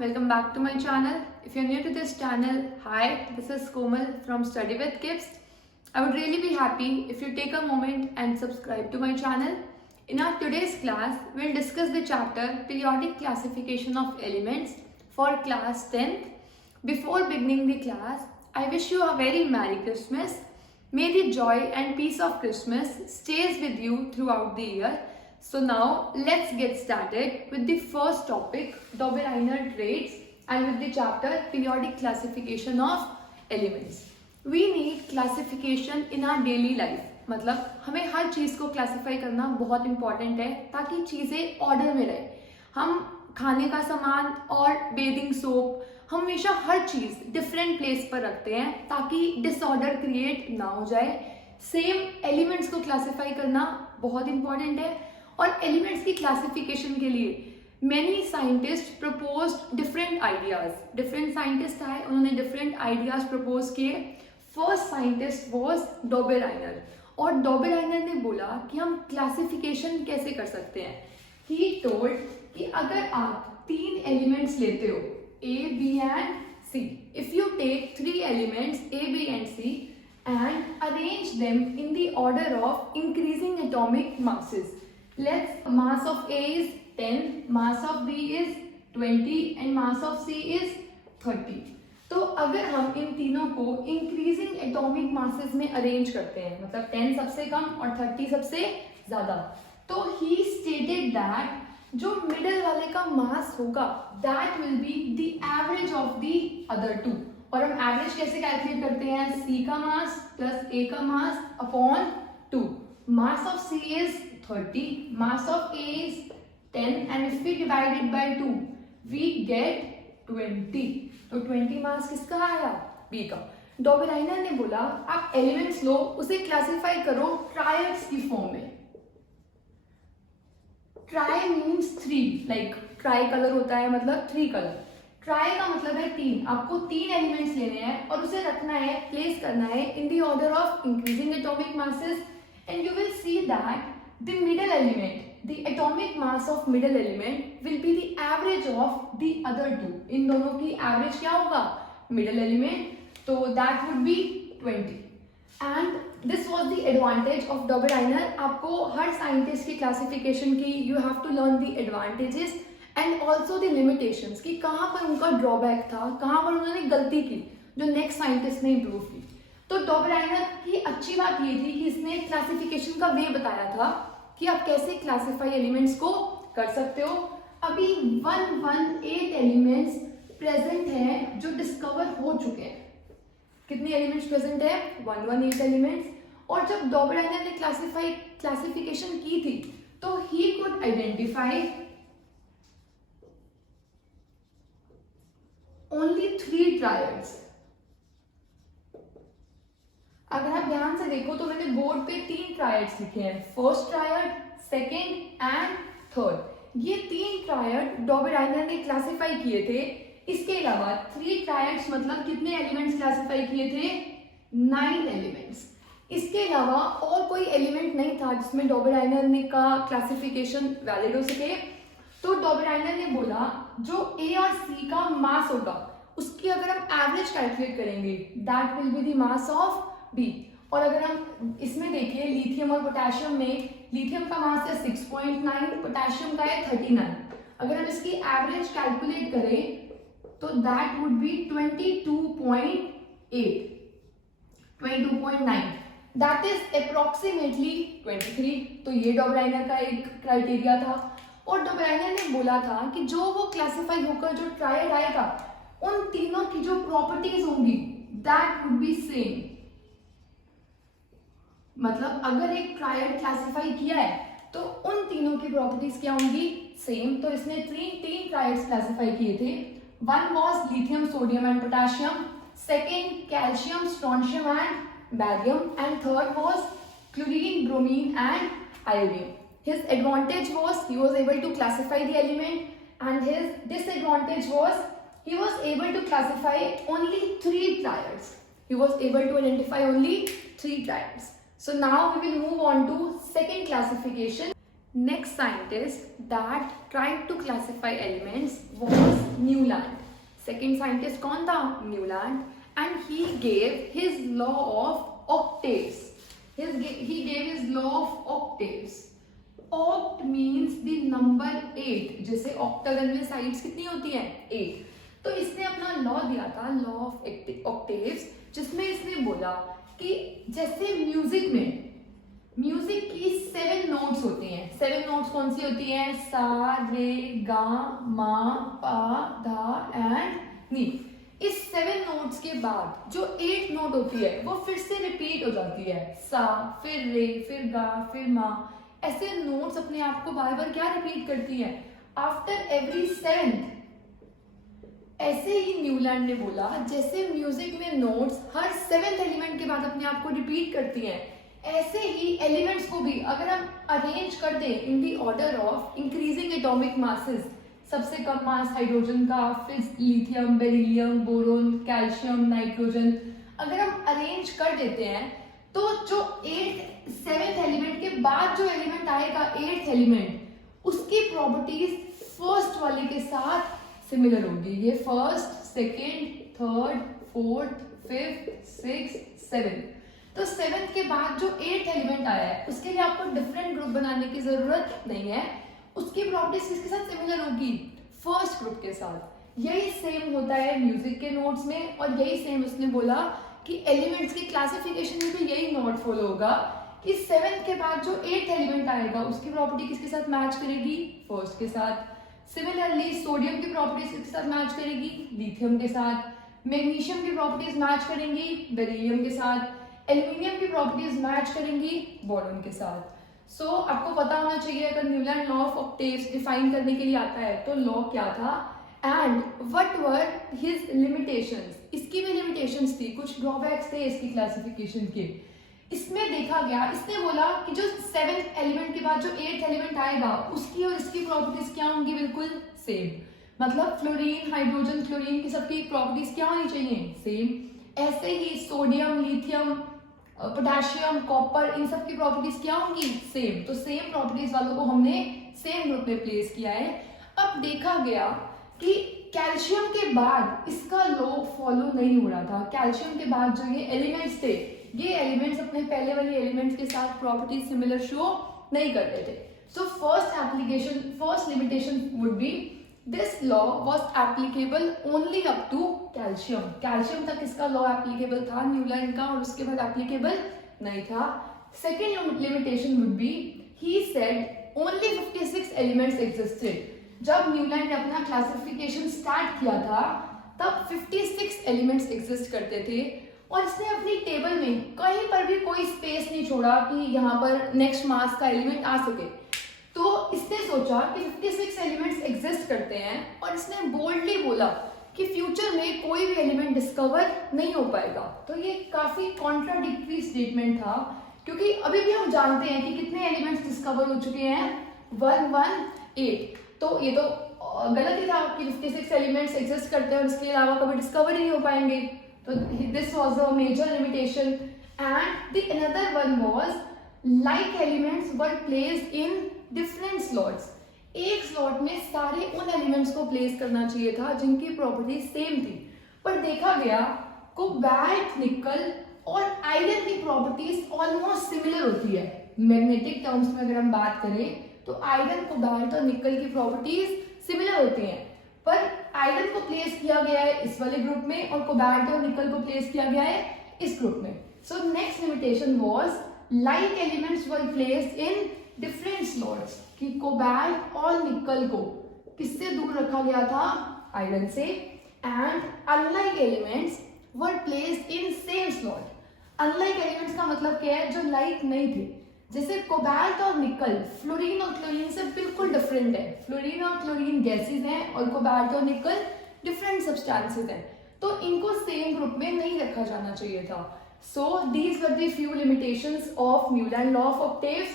welcome back to my channel. If you're new to this channel, hi, this is Komal from Study with Kips. I would really be happy if you take a moment and subscribe to my channel. In our today's class, we'll discuss the chapter Periodic Classification of Elements for class 10th. Before beginning the class, I wish you a very Merry Christmas. May the joy and peace of Christmas stays with you throughout the year. So now let's get started with the first topic, Dobereiner traits, and with the chapter Periodic Classification of Elements. We need classification in our daily life. मतलब हमें हर चीज़ को classify करना बहुत important है ताकि चीज़ें order में रहे. हम खाने का सामान और बेदिंग सोप हम हमेशा हर चीज़ डिफरेंट प्लेस पर रखते हैं ताकि डिसऑर्डर क्रिएट ना हो जाए. सेम एलिमेंट्स को क्लासिफाई करना बहुत इंपॉर्टेंट है और एलिमेंट्स की क्लासिफिकेशन के लिए many scientist propose different ideas. Different scientist आए, उन्होंने डिफरेंट आइडियाज प्रपोज किए. फर्स्ट साइंटिस्ट वॉज डोबेराइनर और डोबेराइनर ने बोला कि हम क्लासिफिकेशन कैसे कर सकते हैं. ही टोल्ड कि अगर आप 3 एलिमेंट्स लेते हो A, B and C, if you take 3 elements A, B and C and arrange them in the order of increasing atomic masses. Let's mass of A is 10, mass of B is 20 and mass of C is 30. तो अगर हम इन तीनों को increasing atomic masses में arrange करते हैं, मतलब 10 सबसे कम और 30 सबसे ज्यादा, तो ही स्टेटेड दैट जो मिडिल वाले का मास होगा that will be the average of the other two. और हम एवरेज कैसे कैलकुलेट करते हैं? C का मास प्लस A का mass upon 2. Mass of C is 30, mass of A is 10 and if we divide it by 2 we get 20. तो 20 मास किसका आया? B का. डोबेराइनर ने बोला आप एलिमेंट्स लो, उसे क्लासिफाई करो ट्रायड्स की फॉर्म में. Try means 3, like try colour होता है मतलब 3 कलर. ट्राई का मतलब है 3. आपको 3 एलिमेंट्स लेने हैं और उसे रखना है, प्लेस करना है in the order of increasing atomic masses and you will see that the middle element, the atomic mass of middle element will be the average of the other two. इन दोनों की average क्या होगा? middle element. तो that would be 20. And this was the advantage of Dobereiner. आपको हर scientist की classification की you have to learn the advantages and also the limitations कि कहाँ पर उनका drawback था, कहाँ पर उन्होंने गलती की जो next scientist ने improve की. तो डोबेराइनर की अच्छी बात ये थी कि इसने क्लासिफिकेशन का वे बताया था कि आप कैसे क्लासिफाई एलिमेंट्स को कर सकते हो. अभी 118 एलिमेंट्स प्रेजेंट हैं जो डिस्कवर हो चुके हैं. कितने एलिमेंट्स प्रेजेंट है? 118 एलिमेंट्स. और जब डोबेराइनर ने क्लासिफिकेशन की थी तो he could identify only 3 triads. अगर आप ध्यान से देखो तो मैंने बोर्ड पे 3 ट्रायड्स लिखे हैं, first triad, second and third. ये 3 ट्रायड डोबेराइनर ने क्लासिफाई किए थे. इसके अलावा 3 ट्रायड्स मतलब कितने एलिमेंट्स क्लासिफाई किए थे? 9 एलिमेंट्स. इसके अलावा और कोई एलिमेंट नहीं था जिसमें डोबेराइनर ने का क्लासिफिकेशन वैलिड हो सके. तो डोबेराइनर ने बोला जो A और C का मास होगा उसकी अगर हम एवरेज कैलकुलेट करेंगे that will be the mass of B. और अगर हम इसमें देखिए लिथियम और पोटेशियम में, लिथियम का मास है 6.9, पोटेशियम का है 39. अगर हम इसकी एवरेज कैलकुलेट करें तो that would be 22.8, 22.9, that is approximately 23. तो ये डोबेराइनर का एक क्राइटेरिया था. और डोबेराइनर ने बोला था कि जो वो क्लासिफाई होकर जो ट्रायड आएगा उन तीनों की जो प्रॉपर्टीज होंगी दैट वुड बी सेम. मतलब अगर एक ट्रायड क्लासिफाई किया है तो उन तीनों की प्रॉपर्टीज क्या होंगी? सेम. तो इसने 3 ट्रायड्स क्लासिफाई किए थे. One was lithium, sodium and potassium, second calcium, strontium and barium and third was chlorine, bromine and iodine. His advantage was he was able to classify the element and his disadvantage was he was able to classify only 3 triads. He was able to identify only 3 triads. So now we will move on to second classification. Next scientist that tried to classify elements was Newland. Second scientist कौन था? Newland. And he gave his law of octaves. He gave his law of octaves. Oct means the number 8. जैसे octagon में sides कितनी होती हैं? 8. तो इसने अपना लॉ दिया था, लॉ ऑफ ऑक्टेव्स, जिसमें इसने बोला कि जैसे म्यूजिक की 7 नोट्स होती हैं. 7 नोट्स कौन सी होती हैं? सा, रे, गा, मा, पा, धा एंड नी. इस 7 नोट्स के बाद जो 8 नोट होती है वो फिर से रिपीट हो जाती है. सा, फिर रे, फिर गा, फिर मा. ऐसे नोट्स अपने आप को बार बार क्या रिपीट करती है? After every 7th. ऐसे ही न्यूलैंड ने बोला जैसे म्यूजिक में नोट्स हर 7th एलिमेंट के बाद अपने आप को रिपीट करती हैं, ऐसे ही एलिमेंट्स को भी अगर हम अरेंज कर दें in the order of increasing atomic masses, सबसे कम मास हाइड्रोजन का, फिर lithium, beryllium, boron, calcium, nitrogen, अगर हम अरेंज कर देते हैं तो जो 7th एलिमेंट के बाद जो एलिमेंट आएगा 8th एलिमेंट, उसकी प्रॉपर्टीज फर्स्ट वाले के साथ सिमिलर होगी. ये first, second, third, fourth, fifth, sixth, 7th. तो 7th के बाद जो 8th एलिमेंट आया है उसके लिए आपको डिफरेंट ग्रुप बनाने की जरूरत नहीं है. उसकी प्रॉपर्टीज किसके साथ सिमिलर होगी? फर्स्ट ग्रुप के साथ. यही सेम होता है म्यूजिक के नोट्स में, और यही सेम उसने बोला कि एलिमेंट्स की क्लासिफिकेशन में भी यही नोट फॉलो होगा कि 7th के बाद जो 8th एलिमेंट आएगा उसकी प्रॉपर्टी किसके साथ मैच करेगी? फर्स्ट के साथ. सिमिलरली सोडियम की प्रॉपर्टीज किसके साथ मैच करेगी? लिथियम के साथ. मैग्नीशियम की प्रॉपर्टीज मैच करेंगी बेरिलियम के साथ. एल्यूमिनियम की प्रॉपर्टीज मैच करेंगी बोरॉन के साथ. सो आपको पता होना चाहिए अगर Newland law of octaves define करने के लिए आता है तो लॉ क्या था and what were his limitations. इसकी भी लिमिटेशंस थी, कुछ ड्रॉबैक्स थे इसकी क्लासिफिकेशन के. इसमें देखा गया, इसने बोला कि जो 7th एलिमेंट के बाद जो 8th एलिमेंट आएगा उसकी और इसकी प्रॉपर्टीज क्या होंगी? बिल्कुल सेम. मतलब फ्लोरीन, हाइड्रोजन, क्लोरीन की सबकी प्रॉपर्टीज क्या होनी चाहिए? सेम. ऐसे ही सोडियम, लिथियम, पोटेशियम, कॉपर, इन सब की प्रॉपर्टीज क्या होंगी? सेम. तो सेम प्रॉपर्टीज वालों को हमने सेम ग्रुप में प्लेस किया है. अब देखा गया कि कैल्शियम के बाद इसका लॉ फॉलो नहीं हो रहा था. कैल्शियम के बाद जो ये एलिमेंट्स थे, ये एलिमेंट्स अपने पहले वाले एलिमेंट्स के साथ प्रॉपर्टीज सिमिलर शो नहीं करते थे. So first limitation would be this law was applicable only up to calcium. Calcium तक इसका लॉ एप्लीकेबल था न्यूलैंड का, और उसके बाद एप्लीकेबल नहीं था. Second limitation would B he said only 56 elements existed. जब न्यूलैंड ने अपना क्लासिफिकेशन स्टार्ट किया था तब 56 एलिमेंट्स एग्जिस्ट करते थे, और इसने अपनी टेबल में कहीं पर भी कोई स्पेस नहीं छोड़ा कि यहाँ पर नेक्स्ट मास का एलिमेंट आ सके. तो इसने सोचा कि 56 एलिमेंट्स एग्जिस्ट करते हैं, और इसने बोल्डली बोला कि फ्यूचर में कोई भी एलिमेंट डिस्कवर नहीं हो पाएगा. तो ये काफी कॉन्ट्राडिक्टरी स्टेटमेंट था, क्योंकि अभी भी हम जानते हैं कि कितने एलिमेंट्स डिस्कवर हो चुके हैं? 118. तो ये तो गलत ही था कि 56 एलिमेंट्स एग्जिस्ट करते हैं और इसके अलावा कभी डिस्कवर ही नहीं हो पाएंगे. So this was a major limitation, and the another one was like elements were placed in different slots. एक स्लॉट में सारे उन एलिमेंट्स को प्लेस करना चाहिए था जिनकी प्रॉपर्टी सेम थी, पर देखा गया कोबाल्ट, निकल और आयरन की प्रॉपर्टीज ऑलमोस्ट सिमिलर होती है. मैग्नेटिक टर्म्स में अगर हम बात करें तो आयरन, कोबाल्ट और निकल की प्रॉपर्टीज सिमिलर होती हैं, पर आयरन को प्लेस किया गया है इस वाले ग्रुप में और कोबाल्ट और निकल को प्लेस किया गया है इस ग्रुप में. So next limitation was like elements were placed in different slots. कि कोबाल्ट और निकल को किससे दूर रखा गया था? आयरन से. And unlike elements were placed in same slot. Unlike elements का मतलब क्या है? जो लाइक नहीं थे. जैसे कोबाल्ट और निकल फ्लोरीन और क्लोरीन से बिल्कुल डिफरेंट है. फ्लोरीन और क्लोरीन गैसेज हैं और कोबाल्ट और निकल डिफरेंट सब्सटेंसेस हैं, तो इनको सेम ग्रुप में नहीं रखा जाना चाहिए था. So these were the few limitations of Newland law of octaves.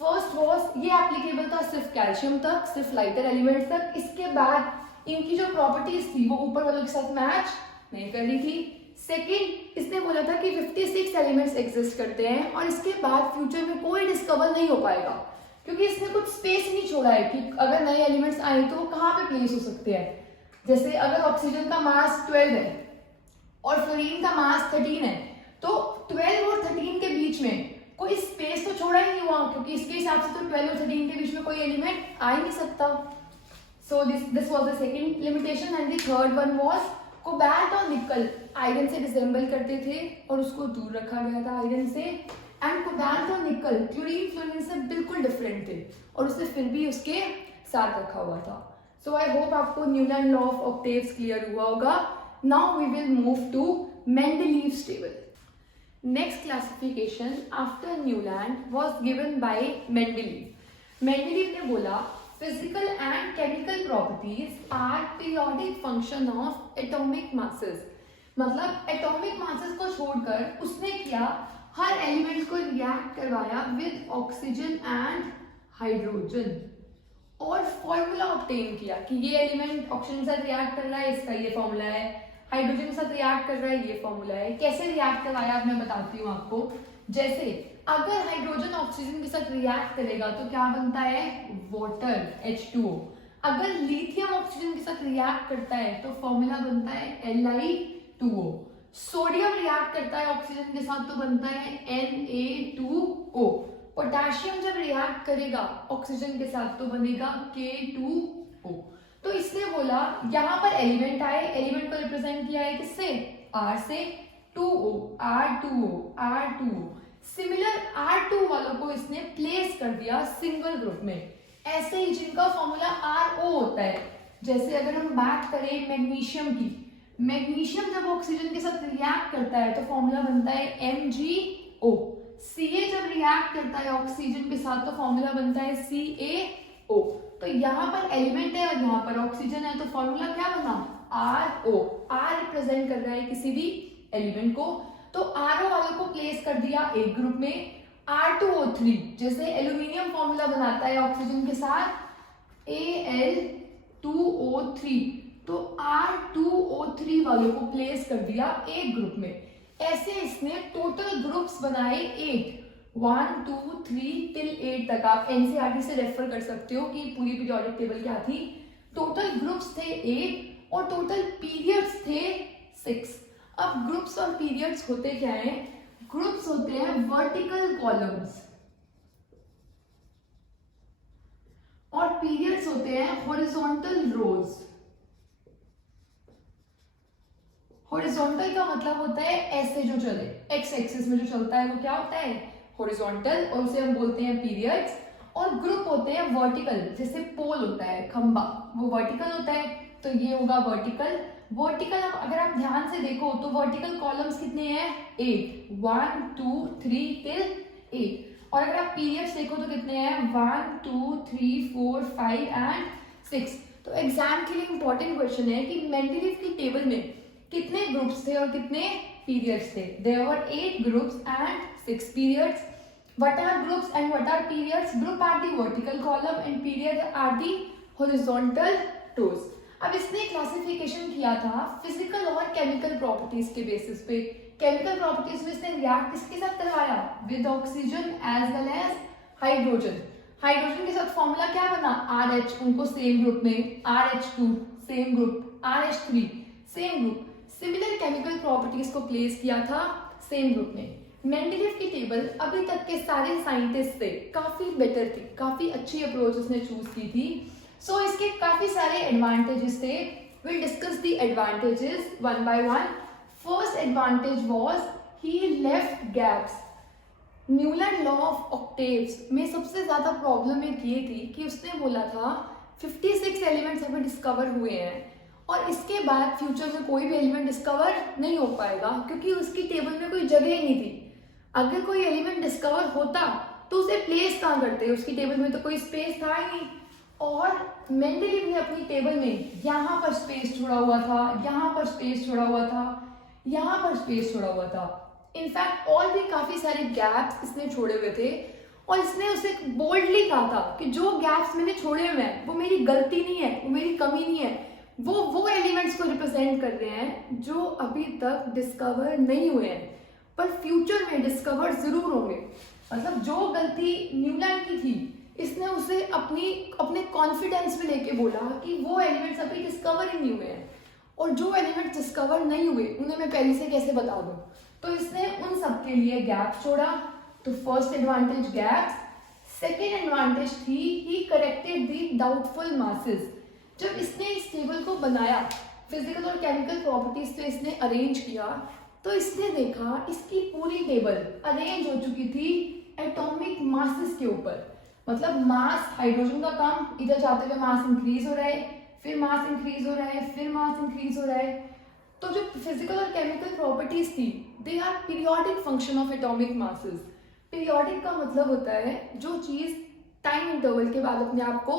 First was ये एप्लीकेबल था सिर्फ कैल्शियम तक, सिर्फ लाइटर एलिमेंट्स तक. इसके बाद इनकी जो प्रॉपर्टीज थी वो ऊपर वालों के साथ मैच नहीं कर रही थी. सेकेंड, इसने बोला था कि 56 एलिमेंट्स एग्जिस्ट करते हैं और इसके बाद फ्यूचर में कोई डिस्कवर नहीं हो पाएगा. क्योंकि इसने कुछ स्पेस नहीं छोड़ा है कि अगर नए एलिमेंट्स आए तो वो कहाँ पे प्लेस हो सकते हैं। जैसे अगर ऑक्सीजन का मास 12 है और फ्लोरीन का मास 13 है, तो 12 और 13 के बीच में कोई स्पेस तो छोड़ा ही नहीं हुआ, क्योंकि इसके हिसाब से तो 12 और 13 के बीच में कोई एलिमेंट आ ही नहीं सकता। So this was the second limitation. And the third one was cobalt और निकल आयरन से डिसेंबल करते थे और उसको दूर रखा गया था आयरन से। एंड कोबाल्ट और निकल क्लोरीन फ्लोरीन से बिल्कुल डिफरेंट थे और उसे फिर भी उसके साथ रखा हुआ था। सो आई होप आपको Newland law of octaves clear हुआ होगा। Now we will move to Mendeleev's table. Next classification after Newland was given by Mendeleev. Mendeleev ने बोला physical and chemical properties are periodic function of atomic masses. मतलब atomic masses को छोड़कर उसने किया हर element को रिएक्ट करवाया विद ऑक्सीजन एंड हाइड्रोजन और फॉर्मूला ऑब्टेन किया कि ये एलिमेंट ऑक्सीजन के साथ रिएक्ट कर रहा है, इसका ये फॉर्मूला है, हाइड्रोजन के साथ रिएक्ट कर रहा है, ये फॉर्मूला है। कैसे रिएक्ट करवाया अब मैं बताती हूँ आपको। जैसे अगर हाइड्रोजन ऑक्सीजन के साथ रिएक्ट करेगा तो क्या बनता है, वाटर H2O। अगर लिथियम ऑक्सीजन के साथ रिएक्ट करता है तो फॉर्मूला बनता है Li2O। सोडियम रिएक्ट करता है ऑक्सीजन के साथ तो बनता है Na2O। पोटेशियम जब रिएक्ट करेगा ऑक्सीजन के साथ तो बनेगा K2O। तो इसने बोला यहाँ पर एलिमेंट आए, एलिमेंट को रिप्रेजेंट किया है किससे, R से, 2O, R2O। सिमिलर R2 वालों को इसने प्लेस कर दिया सिंगल ग्रुप में, ऐसे ही जिनका फॉर्मूला RO होता है। जैसे अगर हम बात करें मैग्नीशियम की, मैग्नीशियम जब ऑक्सीजन के साथ रिएक्ट करता है तो फॉर्मूला बनता है MgO। Ca जब रिएक्ट करता है ऑक्सीजन के साथ तो फॉर्मूला बनता है CaO। तो यहाँ पर एलिमेंट है और यहाँ पर ऑक्सीजन है तो फॉर्मूला क्या बना, RO। R रिप्रेजेंट कर रहा है किसी भी एलिमेंट को, तो RO वालों को प्लेस कर दिया एक ग्रुप में। R2O3 जैसे एल्यूमिनियम फॉर्मूला बनाता है ऑक्सीजन के साथ Al2O3, तो R2O3 वालों को प्लेस कर दिया एक ग्रुप में। ऐसे इसने टोटल ग्रुप्स बनाए 8, 1 2 3 till 8 तक। आप एनसीईआरटी से रेफर कर सकते हो कि पूरी पीरियोडिक टेबल क्या थी। टोटल ग्रुप्स थे 8 और टोटल पीरियड्स थे 6। अब ग्रुप्स और पीरियड्स होते क्या हैं, ग्रुप्स होते हैं वर्टिकल कॉलम्स और पीरियड्स होते हैं हॉरिजॉन्टल रोज। हॉरिजॉन्टल का मतलब होता है ऐसे जो चले, एक्स एक्सिस में जो चलता है वो क्या होता है, हॉरिजॉन्टल, और उसे हम बोलते हैं पीरियड्स। और ग्रुप होते हैं वर्टिकल, जैसे पोल होता है खंबा, वो वर्टिकल होता है, तो ये होगा वर्टिकल। वर्टिकल अगर आप ध्यान से देखो तो वर्टिकल कॉलम्स कितने हैं, 8, 1 2 3 till 8। और अगर आप पीरियड्स देखो तो कितने हैं, 1 2 3 4 5 एंड 6। तो एग्जाम के लिए इंपॉर्टेंट क्वेश्चन है कि मेंडलीव की टेबल में कितने ग्रुप्स थे और कितने पीरियड्स थे। There were 8 groups and 6 periods. What are groups and what are periods? Group are the vertical column and period are the horizontal rows. अब इसने क्लासिफिकेशन किया था फिजिकल और केमिकल प्रॉपर्टीज के बेसिस पे। केमिकल प्रॉपर्टीज में इसने रिएक्ट किसके साथ करवाया, with oxygen as well as hydrogen. Hydrogen के साथ फॉर्मूला क्या बना, RH, उनको सेम ग्रुप में, RH2 same group, RH3 same group. Similar chemical properties को प्लेस किया था सेम ग्रुप में। मेंडलीव की टेबल अभी तक के सारे साइंटिस्ट से काफी बेटर थी, काफी अच्छी अप्रोच उसने चूज की थी। सो इसके काफी सारे एडवांटेजेस थे। Will discuss the advantages one by one. First advantage was he left gaps. Newland law of octaves में सबसे ज्यादा प्रॉब्लम एक ये थी कि उसने बोला था 56 एलिमेंट्स हमें डिस्कवर हुए हैं और इसके बाद फ्यूचर में कोई भी एलिमेंट डिस्कवर नहीं हो पाएगा, क्योंकि उसकी टेबल में कोई जगह ही नहीं थी। अगर कोई एलिमेंट डिस्कवर होता तो उसे प्लेस कहाँ करते, उसकी टेबल में तो कोई स्पेस था ही नहीं। और मेंडलीव ने अपनी टेबल में यहाँ पर स्पेस छोड़ा हुआ था, यहाँ पर स्पेस छोड़ा हुआ था, यहाँ पर स्पेस छोड़ा हुआ था। इनफैक्ट और भी काफी सारे गैप्स इसने छोड़े हुए थे और इसने उसे बोल्डली कहा था कि जो गैप्स मैंने छोड़े हुए हैं वो मेरी गलती नहीं है, वो मेरी कमी नहीं है, वो एलिमेंट्स को रिप्रेजेंट कर रहे हैं जो अभी तक डिस्कवर नहीं हुए हैं पर फ्यूचर में डिस्कवर जरूर होंगे। मतलब जो गलती न्यूलैंड की थी इसने उसे अपने कॉन्फिडेंस में लेके बोला कि वो एलिमेंट्स अभी डिस्कवर ही नहीं हुए हैं, और जो एलिमेंट्स डिस्कवर नहीं हुए उन्हें मैं पहले से कैसे बता दूं। तो इसने उन सब के लिए गैप छोड़ा। तो first advantage gaps. Second advantage थी ही करेक्टेड दी डाउटफुल मासेस। जब इसने इस टेबल को बनाया, फिजिकल और केमिकल प्रॉपर्टीज से इसने अरेंज किया, तो इसने देखा इसकी पूरी टेबल अरेंज हो चुकी थी एटॉमिक मासेस के ऊपर। मतलब मास, हाइड्रोजन का काम इधर जाते हुए मास इंक्रीज हो रहा है, फिर मास इंक्रीज हो रहा है, फिर मास इंक्रीज हो रहा है। तो जो फिजिकल और केमिकल प्रॉपर्टीज थी, they are periodic function of atomic masses. Periodic का मतलब होता है जो चीज टाइम इंटरवल के बाद अपने आप को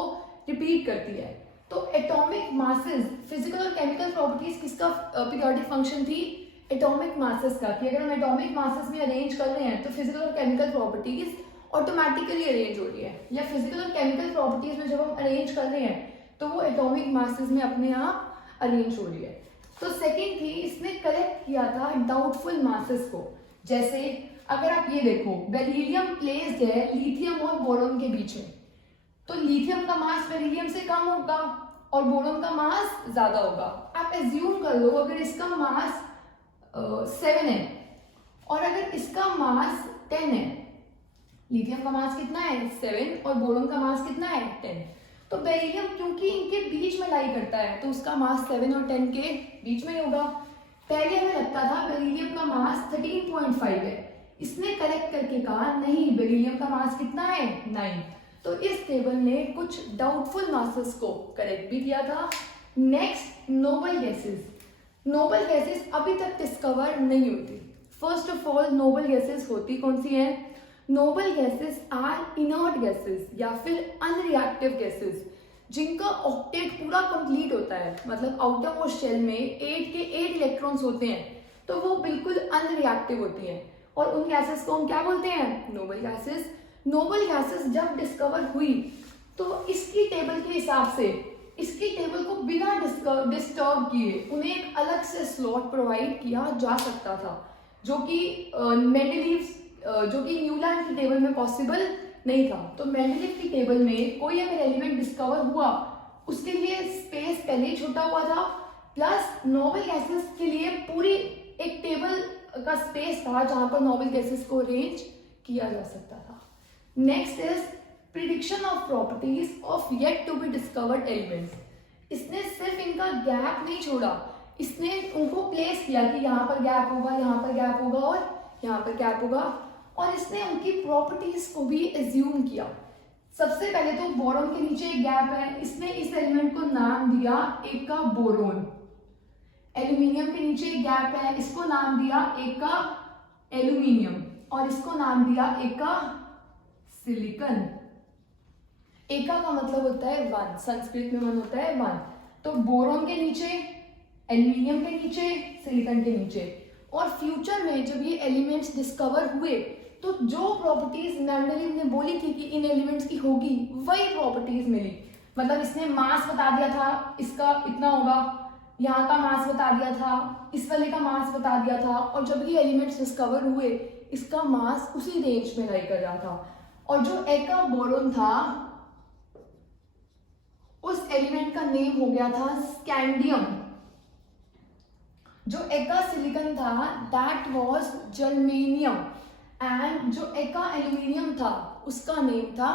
रिपीट करती है। तो एटॉमिक मासेस, फिजिकल और केमिकल प्रॉपर्टीज किसका पीरियोडिक फंक्शन थी? एटॉमिक मासेस का। कि अगर हम एटॉमिक मासेस में अरेंज कर रहे हैं तो फिजिकल और केमिकल प्रॉपर्टीज ऑटोमेटिकली अरेंज हो रही है, या फिजिकल और केमिकल प्रॉपर्टीज में जब हम अरेंज कर रहे हैं तो वो एटॉमिक मासेस में अपने आप अरेंज हो रही है। तो सेकेंड थी, इसने करेक्ट किया था डाउटफुल मासेस को। जैसे अगर आप ये देखो, बेरिलियम प्लेस्ड है लिथियम और बोरोन के बीच में, तो लिथियम का मास बेरिलियम से कम होगा और बोरोन का मास ज्यादा होगा। आप एज्यूम कर लो अगर इसका मास 7 है और अगर इसका मास 10 है, लिथियम का मास कितना है 7 और बोरोन का मास कितना है 10, तो बेरिलियम क्योंकि इनके बीच में लाई करता है तो उसका मास 7 और 10 के बीच में ही होगा। पहले हमें लगता था बेरिलियम का मास 13.5 है, इसने करेक्ट करके कहा नहीं, बेरिलियम का मास कितना है 9। तो इस टेबल ने कुछ डाउटफुल मासेस को करेक्ट भी किया था। Next, noble gases. Noble gases अभी तक डिस्कवर नहीं होती। First of all, noble gases होती कौन सी हैं? Noble gases are inert gases या फिर अनरिएक्टिव गैसेस, जिनका ऑक्टेट पूरा कंप्लीट होता है। मतलब आउटर मोस्ट शेल में 8 के 8 इलेक्ट्रॉन्स होते हैं, तो वो बिल्कुल अनरिएक्टिव होती हैं, और उन गैसेस को हम क्या बोलते हैं? Noble gases. नोबल गैसेस जब डिस्कवर हुई तो इसकी टेबल के हिसाब से इसकी टेबल को बिना डिस्टर्ब किए उन्हें एक अलग से स्लॉट प्रोवाइड किया जा सकता था, जो कि मेंडलीव जो कि न्यूलैंड की टेबल में पॉसिबल नहीं था। तो मेंडलीव की टेबल में कोई अगर एलिमेंट डिस्कवर हुआ, उसके लिए स्पेस पहले ही छोटा हुआ था, प्लस नोबल गैसेस के लिए पूरी एक टेबल का स्पेस था जहां पर नोबल गैसेस को अरेंज किया जा सकता था। Next is prediction of properties of yet to be discovered elements. इसने सिर्फ इनका गैप नहीं छोड़ा, इसने उनको प्लेस किया कि यहाँ पर गैप होगा, यहाँ पर गैप होगा और यहाँ पर गैप होगा, और इसने उनकी प्रॉपर्टीज को भी एज्यूम किया। सबसे पहले तो बोरोन के नीचे एक गैप है, इसने इस एलिमेंट को नाम दिया एक का बोरोन। एल्यूमिनियम के नीचे एक गैप है, इसको नाम दिया एक का एल्यूमिनियम, और इसको नाम दिया एक का सिलिकॉन। एका का मतलब होता है 1, संस्कृत में 1 होता है 1। तो बोरोन के नीचे, एल्यूमिनियम के नीचे, सिलिकॉन के नीचे। और फ्यूचर में जब ये एलिमेंट्स डिस्कवर हुए तो जो प्रॉपर्टीज मेंडलीव ने बोली थी कि इन एलिमेंट्स की होगी, वही प्रॉपर्टीज मिली। मतलब इसने मास बता दिया था इसका इतना होगा, यहाँ का मास बता दिया था, इस वाले का मास बता दिया था, और जब ये एलिमेंट्स डिस्कवर हुए इसका मास उसी रेंज में लाई कर रहा था। और जो एका बोरोन था उस एलिमेंट का नेम हो गया था स्कैंडियम। जो एका सिलिकॉन था दैट वाज जर्मेनियम, एंड जो एका एल्यूमिनियम था उसका नेम था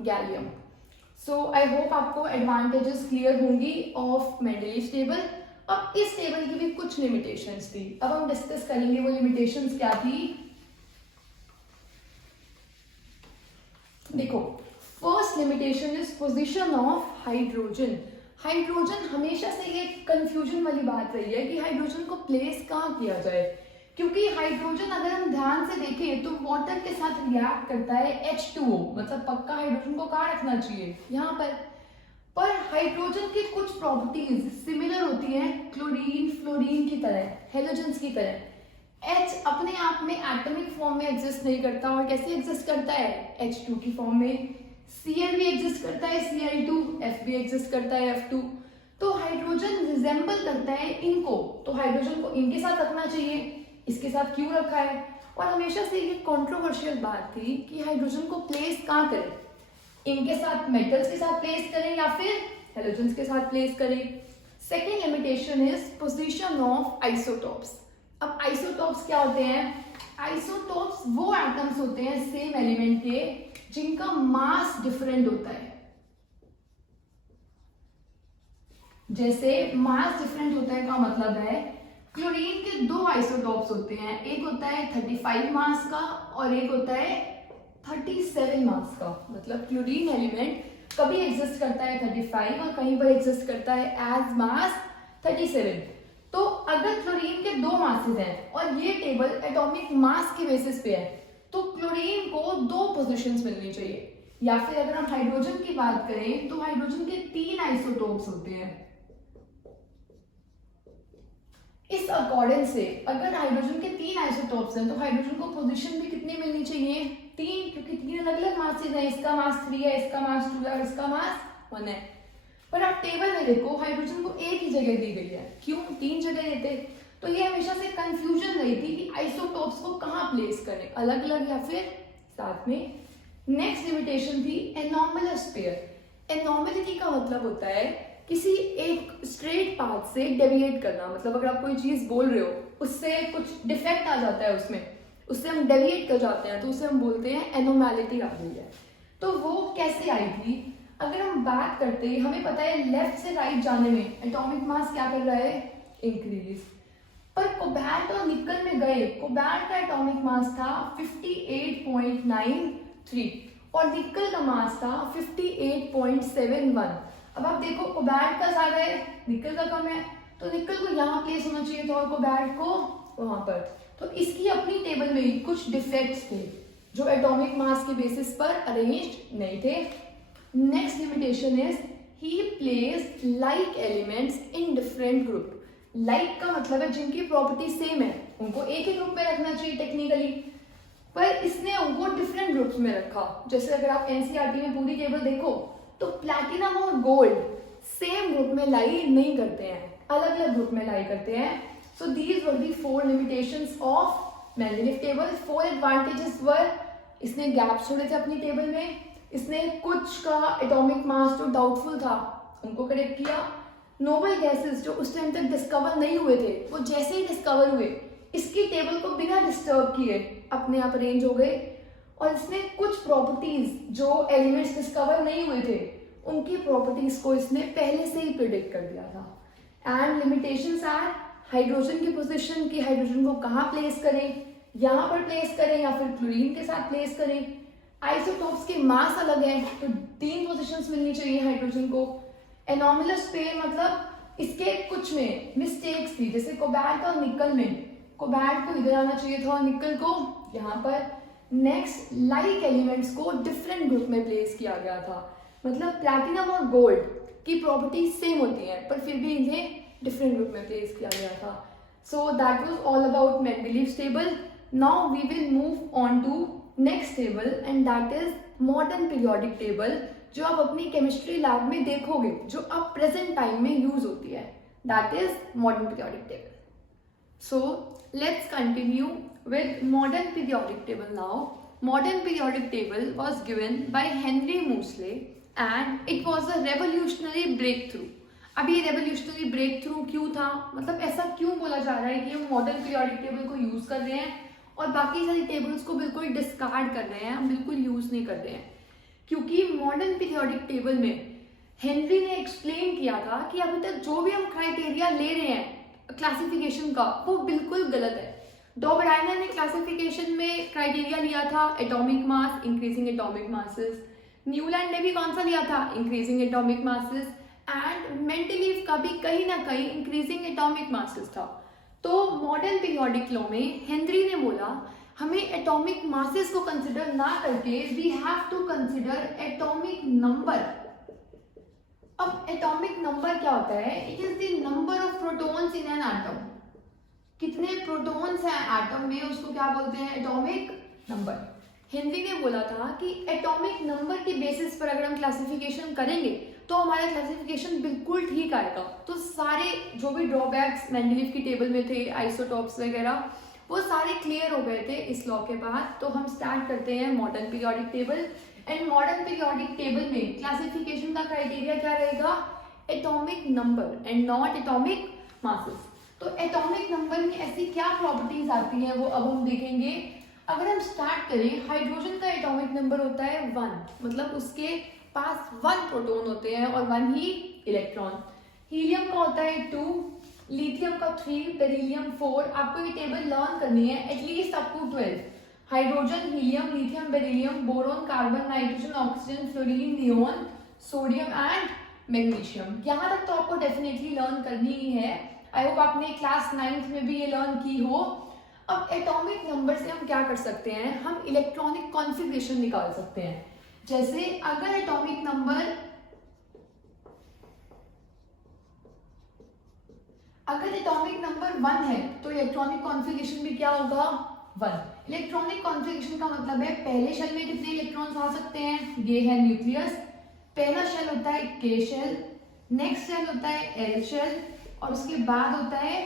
गैलियम। सो आई होप आपको एडवांटेजेस क्लियर होंगी ऑफ मेंडलीव टेबल। अब इस टेबल की भी कुछ लिमिटेशंस थी, अब हम डिस्कस करेंगे वो लिमिटेशंस क्या थी। देखो, first limitation is position of hydrogen. Hydrogen हमेशा से ये कंफ्यूजन वाली बात रही है कि हाइड्रोजन को प्लेस कहाँ किया जाए, क्योंकि हाइड्रोजन अगर हम ध्यान से देखें तो वाटर के साथ रिएक्ट करता है H2O, मतलब पक्का हाइड्रोजन को कहाँ रखना चाहिए, यहाँ पर हाइड्रोजन की कुछ प्रॉपर्टीज सिमिलर होती हैं क्लोरीन, फ्लोरीन की तरह, हेलोजेंस की तरह। H अपने आप में एटॉमिक फॉर्म में एग्जिस्ट नहीं करता, और कैसे एग्जिस्ट करता है? H2 की फॉर्म में। Cl भी एग्जिस्ट करता है, Cl2, F भी एग्जिस्ट करता है, F2। तो हाइड्रोजन रिजेंबल करता है इनको, तो हाइड्रोजन को इनके साथ रखना चाहिए, इसके साथ क्यों रखा है? और हमेशा से ये कंट्रोवर्शियल बात थी कि हाइड्रोजन को प्लेस कहाँ करें। इनके साथ मेटल्स के साथ प्लेस करें या फिर हेलोजन्स के साथ प्लेस करें। Second limitation is position of isotopes. अब आइसोटॉप्स क्या होते हैं? आइसोटॉप्स वो एटम्स होते हैं सेम एलिमेंट के जिनका मास डिफरेंट होता है। जैसे मास डिफरेंट होता है का मतलब है क्लोरीन के दो आइसोटॉप्स होते हैं, एक होता है 35 मास का और एक होता है 37 मास का। मतलब क्लोरीन एलिमेंट कभी एग्जिस्ट करता है 35 और कहीं पर एग्जिस्ट करता है एज मास 37। तो अगर क्लोरीन के दो मासेस हैं और ये टेबल एटॉमिक मास के बेसिस पे है तो क्लोरीन को दो पोजीशंस मिलनी चाहिए। या फिर अगर हम हाइड्रोजन की बात करें तो हाइड्रोजन के 3 आइसोटॉप्स होते हैं। इस अकॉर्डिंग से अगर हाइड्रोजन के 3 आइसोटॉप्स हैं तो हाइड्रोजन को पोजीशन भी कितनी मिलनी चाहिए? 3, क्योंकि 3 अलग अलग मासेस हैं। इसका मास 3 है, इसका मास 2 है और इसका मास 1 है। पर आप टेबल में देखो हाइड्रोजन को एक ही जगह दी गई है, क्यों 3 जगह देते? तो ये हमेशा से कंफ्यूजन रही थी कि आइसोटॉप्स को कहाँ प्लेस करें, अलग अलग या फिर साथ में। नेक्स्ट लिमिटेशन थी एनॉमलस पेयर। एनॉमलिटी का मतलब होता है किसी एक स्ट्रेट पाथ से डेविएट करना। मतलब अगर आप कोई चीज बोल रहे हो उससे कुछ डिफेक्ट आ जाता है उससे हम डेविएट कर जाते हैं तो उसे हम बोलते हैं एनोमैलिटी आ गई है। तो वो कैसे आई थी? अगर हम बात करते हैं, हमें पता है लेफ्ट से राइट जाने में एटॉमिक मास क्या कर रहा है? इंक्रीज। पर कोबाल्ट और निकल में गए, कोबाल्ट का एटॉमिक मास था 58.93 और निकल का मास था 58.71। अब आप देखो कोबाल्ट का ज्यादा है, निकल का कम है, तो निकल को यहाँ प्लेस होना चाहिए था और कोबाल्ट को वहां पर। तो इसकी अपनी टेबल में ही कुछ डिफेक्ट्स थे जो एटॉमिक मास के बेसिस पर अरेंज्ड नहीं थे। Next limitation is he placed like elements in different group. Like का मतलब है जिनकी प्रॉपर्टी सेम है उनको एक ही ग्रुप में रखना चाहिए टेक्निकली, पर इसने उनको डिफरेंट ग्रुप्स में रखा। जैसे अगर आप एनसीईआरटी में पूरी टेबल देखो तो प्लैटिनम और गोल्ड सेम ग्रुप में लाई नहीं करते हैं, अलग अलग ग्रुप में लाई करते हैं। So these were the 4 limitations of Mendeleev table. 4 advantages were, इसने गैप्स छोड़े थे अपनी टेबल में, इसने कुछ का एटॉमिक मास जो डाउटफुल था उनको करेक्ट किया। नोबल गैसेस जो उस टाइम तक डिस्कवर नहीं हुए थे वो जैसे ही डिस्कवर हुए इसकी टेबल को बिना डिस्टर्ब किए अपने आप अरेंज हो गए। और इसने कुछ प्रॉपर्टीज जो एलिमेंट्स डिस्कवर नहीं हुए थे उनकी प्रॉपर्टीज को इसने पहले से ही प्रिडिक्ट कर दिया था। एंड लिमिटेशंस आर हाइड्रोजन की पोजीशन, की हाइड्रोजन को कहाँ प्लेस करें, यहाँ पर प्लेस करें या फिर क्लोरीन के साथ प्लेस करें। आइसोटॉप्स के मास अलग है तो 3 पोजीशंस मिलनी चाहिए हाइड्रोजन को। एनॉमलस पेयर मतलब इसके कुछ में मिस्टेक्स थी, जैसे कोबाल्ट और निकल में कोबाल्ट को इधर आना चाहिए था और निकल को यहाँ पर। नेक्स्ट लाइक एलिमेंट्स को डिफरेंट ग्रुप में प्लेस किया गया था। मतलब प्लैटिनम और गोल्ड की प्रॉपर्टी सेम होती हैं पर फिर भी इन्हें डिफरेंट ग्रुप में प्लेस किया गया था। So that was all about Mendeleev's table. Now we will move on to next table and that is modern periodic table, जो आप अपनी केमिस्ट्री लैब में देखोगे, जो अब प्रेजेंट टाइम में यूज होती है। That is modern periodic table. So let's continue with modern periodic table now. Modern periodic table was given by Henry Moseley and it was a revolutionary breakthrough. अब ये revolutionary breakthrough क्यों था? मतलब ऐसा क्यों बोला जा रहा है कि हम modern periodic table को यूज कर रहे हैं और बाकी सारी टेबल्स को बिल्कुल डिस्कार्ड कर रहे हैं, हम बिल्कुल यूज नहीं कर रहे हैं? क्योंकि मॉडर्न पीरियोडिक टेबल में हेनरी ने एक्सप्लेन किया था कि अभी तक जो भी हम क्राइटेरिया ले रहे हैं क्लासिफिकेशन का वो बिल्कुल गलत है। डॉबराइनर ने क्लासिफिकेशन में क्राइटेरिया लिया था atomic mass, increasing atomic masses. Newland ने भी कौन सा लिया था? Increasing atomic masses. And Mendeleev का भी कहीं ना कहीं इंक्रीजिंग एटॉमिक मासेस था। तो मॉडर्न पीरियोडिक लॉ में हेनरी ने बोला हमें एटॉमिक मासेस को कंसिडर ना करके we have to consider atomic number. अब एटॉमिक नंबर क्या होता है? It is the number of protons in an atom. कितने प्रोटॉन्स हैं एटम में उसको क्या बोलते हैं? Atomic number. हेनरी ने बोला था कि एटॉमिक नंबर के बेसिस पर अगर हम क्लासिफिकेशन करेंगे तो हमारा क्लासिफिकेशन बिल्कुल ठीक आएगा। तो सारे जो भी ड्रॉबैक्स मेंडलीव की टेबल में थे, आइसोटॉप्स वगैरह, वो सारे क्लियर हो गए थे इस लॉ के बाद। तो हम स्टार्ट करते हैं modern periodic table. And modern periodic table में क्लासिफिकेशन का क्राइटेरिया क्या रहेगा? Atomic number and not atomic masses. तो एटॉमिक नंबर में ऐसी क्या प्रॉपर्टीज आती हैं वो अब हम देखेंगे। अगर हम स्टार्ट करें, हाइड्रोजन का एटॉमिक नंबर होता है 1, मतलब उसके पास 1 प्रोटॉन होते हैं और 1 ही इलेक्ट्रॉन। हीलियम का होता है 2, लिथियम का 3, बेरिलियम 4। आपको ये टेबल लर्न करनी है at least up to 12। Hydrogen, helium, lithium, beryllium, boron, carbon, nitrogen, oxygen, fluorine, neon, sodium and magnesium. यहाँ तक तो आपको डेफिनेटली लर्न करनी ही है। आई होप आपने क्लास 9th में भी ये लर्न की हो। अब एटॉमिक नंबर से हम क्या कर सकते हैं, हम इलेक्ट्रॉनिक कॉन्फ़िगरेशन निकाल सकते हैं। जैसे अगर एटॉमिक नंबर 1 है तो इलेक्ट्रॉनिक कॉन्फ़िगरेशन भी क्या होगा? 1। इलेक्ट्रॉनिक कॉन्फ़िगरेशन का मतलब है पहले शेल में कितने इलेक्ट्रॉन्स आ सकते हैं? ये है न्यूक्लियस। पहला शेल होता है के शेल, नेक्स्ट शेल होता है एल शेल और उसके बाद होता है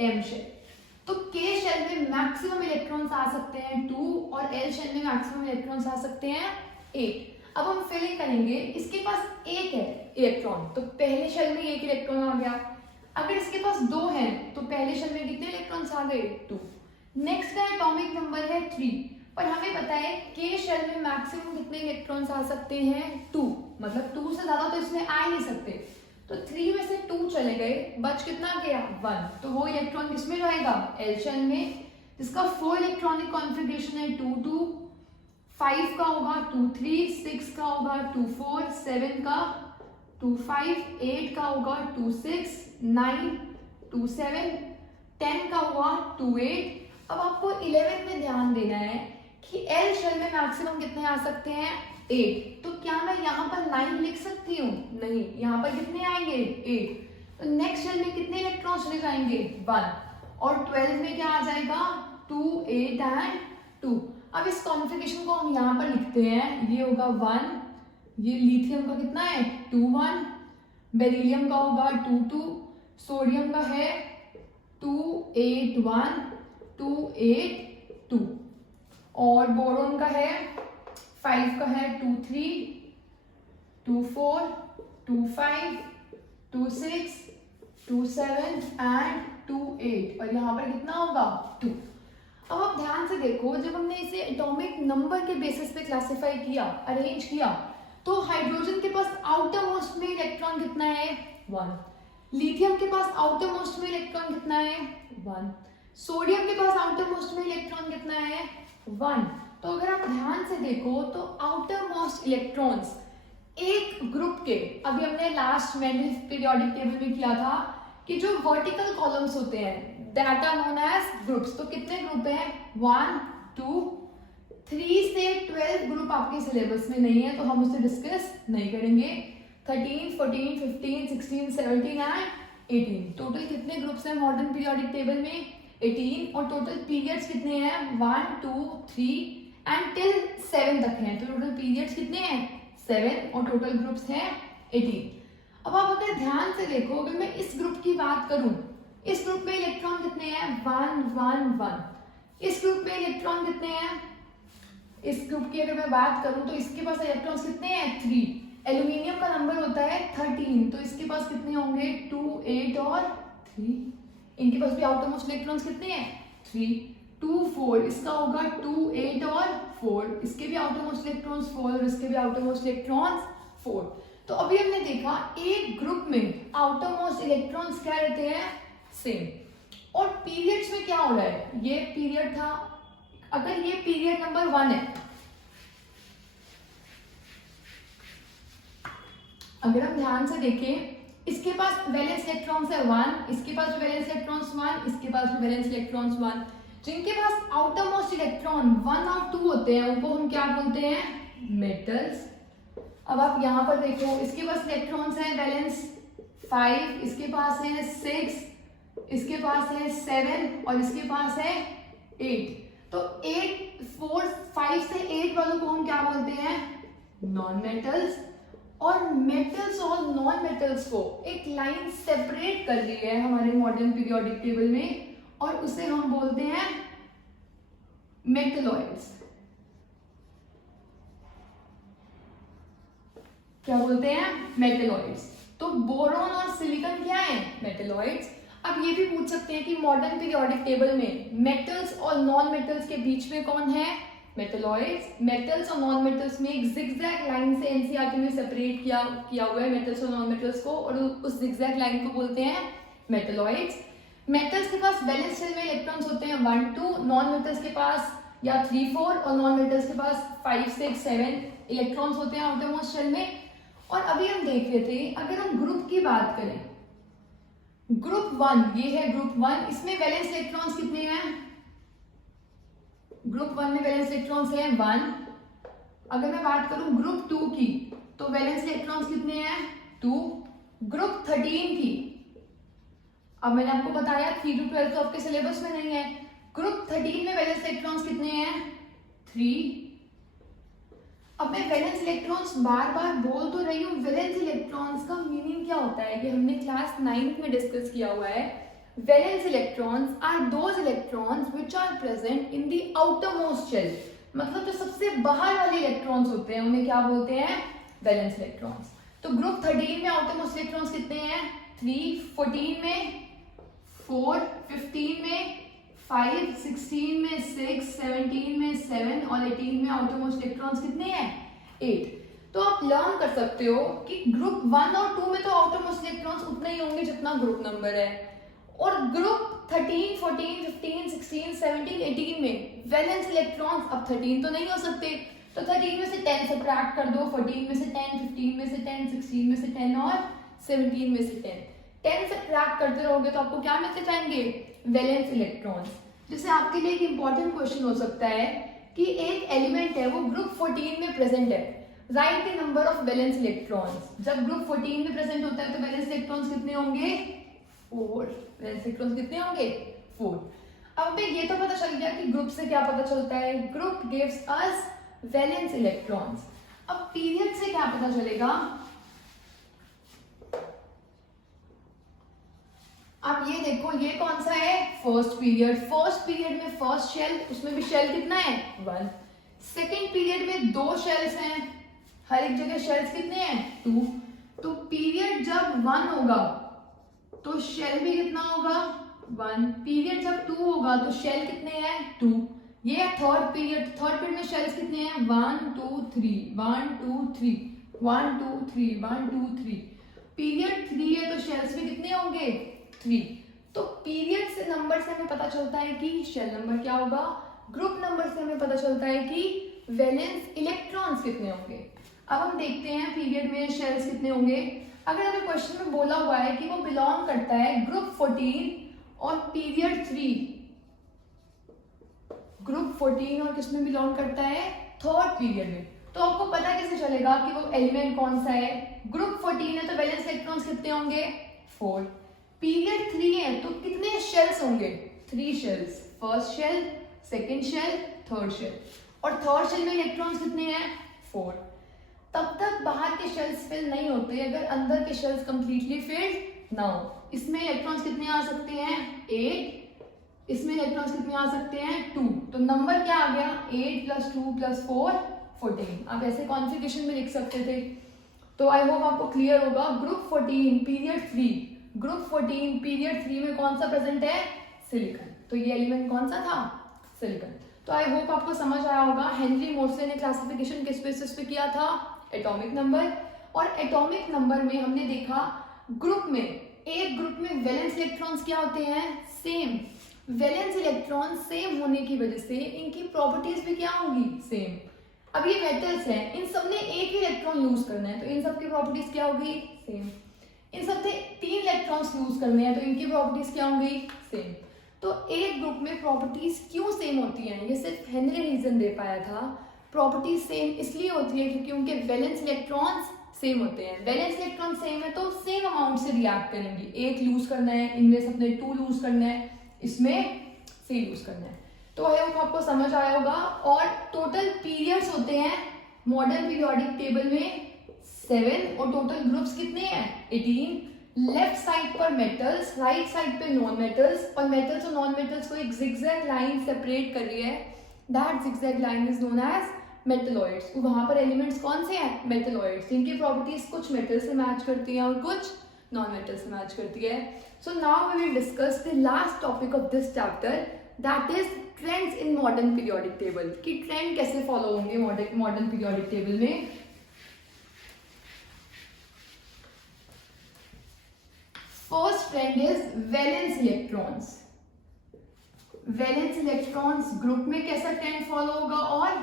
एम शेल। तो के शेल में मैक्सिमम इलेक्ट्रॉन्स आ सकते हैं 2 और एल शेल में मैक्सिमम इलेक्ट्रॉन्स आ सकते हैं 8। अब हम फिलिंग करेंगे, इसके पास 1 है इलेक्ट्रॉन तो पहले शेल में 1 इलेक्ट्रॉन आ गया। अगर इसके पास 2 है तो पहले शेल में कितने इलेक्ट्रॉन्स आ गए? 2। नेक्स्ट का एटॉमिक नंबर है 3, पर हमें पता है के शेल में मैक्सिमम कितने इलेक्ट्रॉन्स आ सकते हैं? 2, मतलब 2 से ज्यादा तो इसमें आ ही नहीं सकते। तो 3 में से 2 चले गए, बच कितना गया? 1। तो वो इलेक्ट्रॉन किसमें जाएगा? एल शेल में, जिसका 4 इलेक्ट्रॉनिक कॉन्फ़िगरेशन है 2 2, 5 का होगा 2 3, 6 का होगा 2 4, 7 का 2 5, 8 का होगा 2 6, 9 2 7, 10 का हुआ 2 8। अब आपको 11 में ध्यान देना है कि एल शेल में मैक्सिमम कितने आ सकते हैं? 8। तो क्या मैं यहाँ पर 9 लिख सकती हूँ? नहीं, यहाँ पर कितने आएंगे? 8। तो नेक्स्ट शेल में कितने इलेक्ट्रॉन्स चले जाएंगे? 1। और 12 में क्या आ जाएगा? 2 8 एंड 2। अब इस कॉन्फ़िगरेशन को हम यहाँ पर लिखते हैं, ये होगा 1, ये लिथियम का कितना है? 2 1, बेरिलियम का होगा 2 2, सोडियम का है 2 8 1 2 8 2 और बोरोन का है 5 का है 2 3 2 4 2 5 2 6 2 7 एंड 2 8 और यहाँ पर कितना होगा? 2। अब आप ध्यान से देखो, जब हमने इसे एटॉमिक नंबर के बेसिस पे क्लासिफाई किया, अरेंज किया, तो हाइड्रोजन के पास आउटर मोस्ट में इलेक्ट्रॉन कितना है? 1। लिथियम के पास आउटर मोस्ट में इलेक्ट्रॉन कितना है? 1। सोडियम के पास आउटर मोस्ट में इलेक्ट्रॉन कितना है? 1। तो अगर आप ध्यान से देखो तो आउटर मोस्ट इलेक्ट्रॉन्स एक ग्रुप के, अभी हमने लास्ट मेंडल पीरियोडिक टेबल में किया था कि जो वर्टिकल कॉलम्स होते हैं that are known as groups. तो कितने ग्रुप हैं? 1 2 3 से 12 ग्रुप आपके सिलेबस में नहीं है तो हम उसे डिस्कस नहीं करेंगे। 13 14 15 16 17 एंड 18। टोटल कितने ग्रुप्स हैं मॉडर्न पीरियोडिक टेबल में? 18। और टोटल पीरियड्स कितने हैं? 1 2 3 एंड टिल 7 तक हैं। तो टोटल पीरियड्स कितने हैं? 7 और टोटल ग्रुप्स हैं 18। अब आप अगर ध्यान से देखो, अगर मैं इस ग्रुप की बात करूं, इस ग्रुप में इलेक्ट्रॉन कितने हैं? 1 1 1। इस ग्रुप में इलेक्ट्रॉन कितने हैं? इस ग्रुप की अगर मैं बात करूं तो इसके पास इलेक्ट्रॉन्स कितने हैं? 3। एल्यूमिनियम का नंबर होता है 13, तो इसके पास कितने होंगे? 2 8 और 3। इनके पास भी आउटर मोस्ट इलेक्ट्रॉन्स कितने हैं? 3 2 4। इसका होगा 2 8 और 4। इसके भी आउटर मोस्ट इलेक्ट्रॉन्स 4 और इसके भी आउटर मोस्ट इलेक्ट्रॉन्स 4। तो अभी हमने देखा एक ग्रुप में आउटर मोस्ट इलेक्ट्रॉन्स क्या रहते हैं? सेम। और पीरियड्स में क्या हो रहा है? ये पीरियड था, अगर ये पीरियड नंबर 1 है, अगर हम ध्यान से देखें, इसके पास वैलेंस इलेक्ट्रॉन्स है 1, इसके पास भी वैलेंस इलेक्ट्रॉन्स 1, इसके पास भी वैलेंस इलेक्ट्रॉन्स 1। जिनके पास आउटर मोस्ट इलेक्ट्रॉन 1 और 2 होते हैं उनको हम क्या बोलते हैं? मेटल्स। अब आप यहाँ पर देखो, इसके पास इलेक्ट्रॉन्स हैं वैलेंस 5, इसके पास है 6, इसके पास है 7 और इसके पास है 8। तो 8 4 5 से 8 वालों को हम क्या बोलते हैं? Non metals. और मेटल्स और नॉन मेटल्स को एक लाइन सेपरेट कर दी है हमारे मॉडर्न पीरियोडिक टेबल में और उसे हम बोलते हैं मेटलॉइड्स। क्या बोलते हैं, मेटलॉइड्स। तो बोरॉन और सिलिकॉन क्या है, मेटलॉइड्स। अब ये भी पूछ सकते हैं कि मॉडर्न पीरियोडिक टेबल में मेटल्स और नॉन मेटल्स के बीच में कौन है, मेटलॉइड्स। मेटल्स और नॉन मेटल्स में एक जिगजैग लाइन से एनसीईआरटी में सेपरेट किया हुआ है मेटल्स और नॉन मेटल्स को, और उस जिगजैग लाइन को बोलते हैं मेटलॉइड्स। मेटल्स के पास वैलेंस शेल में इलेक्ट्रॉन्स होते हैं 1 2, नॉन मेटल्स के पास या 3 4, और नॉन मेटल्स के पास 5 6 7 इलेक्ट्रॉन्स होते हैं आउटरमोस्ट शेल में। और अभी हम देख रहे थे, अगर हम ग्रुप की बात करें, ग्रुप 1, ये है ग्रुप 1, इसमें वैलेंस इलेक्ट्रॉन्स कितने हैं, ग्रुप 1 में वैलेंस इलेक्ट्रॉन्स हैं 1। अगर मैं बात करूं ग्रुप 2 की, तो वैलेंस इलेक्ट्रॉन्स कितने हैं 2। ग्रुप 13 की, अब मैंने आपको बताया 3 to 12 तो आपके सिलेबस में नहीं है, ग्रुप 13 में वैलेंस इलेक्ट्रॉन्स कितने हैं 3। अब मैं वैलेंस इलेक्ट्रॉन्स बार बार बोल तो रही हूँ, वैलेंस इलेक्ट्रॉन्स का मीनिंग क्या होता है कि हमने क्लास 9th में डिस्कस किया हुआ है। Valence electrons are those electrons which are present in the outermost shell, मतलब जो सबसे बाहर वाले इलेक्ट्रॉन्स होते हैं उन्हें क्या बोलते हैं, वैलेंस इलेक्ट्रॉन्स। तो ग्रुप 13 में आउटरमोस्ट इलेक्ट्रॉन्स कितने हैं 3, 14 में 4, 15 में 5, 16 में 6, 17 में 7 और 18 में आउटरमोस्ट इलेक्ट्रॉन्स कितने हैं 8। तो आप लर्न कर सकते हो कि ग्रुप 1 और 2 में तो आउटरमोस्ट इलेक्ट्रॉन्स उतने ही होंगे जितना ग्रुप नंबर है, और ग्रुप 13, 14, 15, 16, 17, 18 में वैलेंस इलेक्ट्रॉन्स अब 13 तो नहीं हो सकते, तो 13 में से 10 सब्ट्रैक्ट कर दो, 14 में से 10, 15 में से 10, 16 में से 10 और 17 में से 10 सब्ट्रैक्ट करते रहोगे तो आपको क्या मिलते जाएंगे, वैलेंस इलेक्ट्रॉन्स। जैसे आपके लिए एक इंपॉर्टेंट क्वेश्चन हो सकता है कि एक एलिमेंट है वो ग्रुप 14 में प्रेजेंट है, right the number of valence electrons. जब ग्रुप 14 में प्रेजेंट होता है तो वैलेंस इलेक्ट्रॉन्स कितने होंगे 4, वैलेंस इलेक्ट्रॉन्स कितने होंगे 4। अब हमें ये तो पता चल गया कि ग्रुप से क्या पता चलता है, group gives us valence electrons. अब पीरियड से क्या पता चलेगा, अब ये देखो ये कौन सा है, फर्स्ट पीरियड। फर्स्ट पीरियड में फर्स्ट शेल, उसमें भी शेल कितना है 1। सेकेंड पीरियड में 2 शेल्स हैं, हर एक जगह शेल्स कितने हैं 2। तो पीरियड जब 1 होगा तो शेल भी कितना होगा 1। पीरियड जब 2 होगा तो शेल कितने हैं 2। ये है थर्ड पीरियड। थर्ड पीरियड में शेल्स कितने हैं 1 2 3 1 2 3 1 2 3 1 2 3। पीरियड 3 है तो शेल्स भी कितने होंगे 3। तो पीरियड से नंबर से हमें पता चलता है कि शेल नंबर क्या होगा, ग्रुप नंबर से हमें पता चलता है कि वैलेंस इलेक्ट्रॉन्स कितने होंगे। अब हम देखते हैं पीरियड में शेल्स कितने होंगे। अगर हमें क्वेश्चन में बोला हुआ है कि वो बिलोंग करता है ग्रुप 14 और पीरियड 3, ग्रुप 14 और किसमें बिलोंग करता है थर्ड पीरियड में, तो आपको पता कैसे चलेगा कि वो एलिमेंट कौन सा है। ग्रुप 14 है तो वैलेंस इलेक्ट्रॉन्स कितने होंगे 4। पीरियड 3 है तो कितने शेल्स होंगे 3 shells, first shell, second shell, third shell, और थर्ड शेल में इलेक्ट्रॉन्स कितने हैं 4। तब तक बाहर के शेल्स फिल नहीं होते अगर अंदर के शेल्स कंप्लीटली फिल्ड ना हो। इसमें इलेक्ट्रॉन्स कितने आ सकते हैं 8, इसमें इलेक्ट्रॉन्स कितने आ सकते हैं 2। तो नंबर क्या आ गया 8 + 2 + 4 14। आप ऐसे कॉन्फ़िगरेशन में लिख सकते थे। तो आई होप आपको क्लियर होगा। ग्रुप 14 पीरियड 3, ग्रुप 14 पीरियड 3 में कौन सा प्रेजेंट है सिलिकॉन। तो ये एलिमेंट कौन सा था सिलिकॉन। तो आई होप आपको समझ आया होगा। हेनरी मोर्से ने क्लासिफिकेशन किस बेसिस पे किया था, एटॉमिक नंबर। और एटॉमिक नंबर में हमने देखा ग्रुप में, एक ग्रुप में वैलेंस इलेक्ट्रॉन्स क्या होते हैं सेम। वैलेंस इलेक्ट्रॉन सेम होने की वजह से इनकी प्रॉपर्टीज भी क्या होंगी सेम। अब ये मेटल्स हैं, इन सब ने एक ही इलेक्ट्रॉन लूज करना है तो इन सब की प्रॉपर्टीज क्या होगी सेम। इन सब ने 3 इलेक्ट्रॉन्स लूज करने हैं तो इनकी प्रॉपर्टीज क्या होंगी सेम। तो एक ग्रुप में प्रॉपर्टीज क्यों सेम होती हैं, ये सिर्फ हेनरी रीजन दे पाया था। प्रॉपर्टीज सेम इसलिए होती है क्योंकि उनके वैलेंस इलेक्ट्रॉन्स सेम होते हैं। वैलेंस इलेक्ट्रॉन सेम है तो सेम अमाउंट से रिएक्ट करेंगे। एक लूज करना है, इनमें सबने 2 लूज करना है, इसमें 3 लूज करना है। तो आई होप आपको समझ आया होगा। और टोटल पीरियड्स होते हैं मॉडर्न पीरियोडिक टेबल में 7 और टोटल ग्रुप्स कितने हैं 18। लेफ्ट साइड पर मेटल्स, राइट साइड पे नॉन मेटल्स, और मेटल्स और नॉन मेटल्स को एक जिगजैग लाइन सेपरेट कर रही है। That zigzag line is known as metalloids, वहां पर एलिमेंट्स कौन से हैं? मेटलॉइड्स, जिनकी प्रॉपर्टीज कुछ मेटल से मैच करती हैं और कुछ नॉन मेटल से मैच करती है. So now we will discuss the last topic of this chapter, that is trends in modern periodic table, कि ट्रेंड कैसे फॉलो होंगे मॉडर्न पीरियोडिक टेबल में. First trend is valence electrons. Valence electrons group में कैसा trend follow होगा और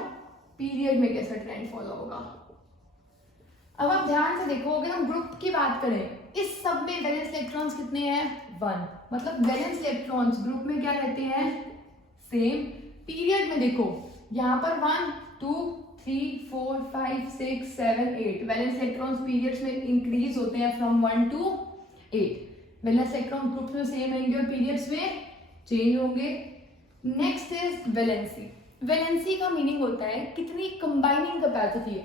period में कैसा ट्रेंड फॉलो होगा. अब आप ध्यान से देखो, अगर हम ग्रुप की बात करें, इस सब में वैलेंस इलेक्ट्रॉन्स कितने हैं? 1. मतलब वैलेंस इलेक्ट्रॉन्स ग्रुप में क्या रहते हैं? सेम. पीरियड में देखो, यहाँ पर 1 2 3 4 5 6 7 8 वैलेंस इलेक्ट्रॉन्स पीरियड्स में इंक्रीज होते हैं from 1 to 8. Valence electron group में सेम रहेंगे और पीरियड्स में चेंज होंगे. Next is valency. वैलेंसी का मीनिंग होता है कितनी कंबाइनिंग कैपेसिटी है.